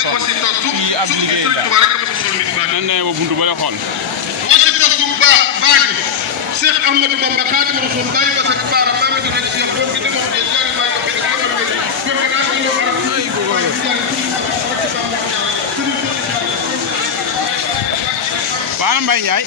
sonn kii ab liggéey la nan ne wa buntu ba la xool wasita sumba baagi Cheikh Ahmadou Bamba Khadim Rasoul bayi ba sak bara ba mi dina ci do ki dama de jari ma ko be ko Baara Mbaye Ndiaye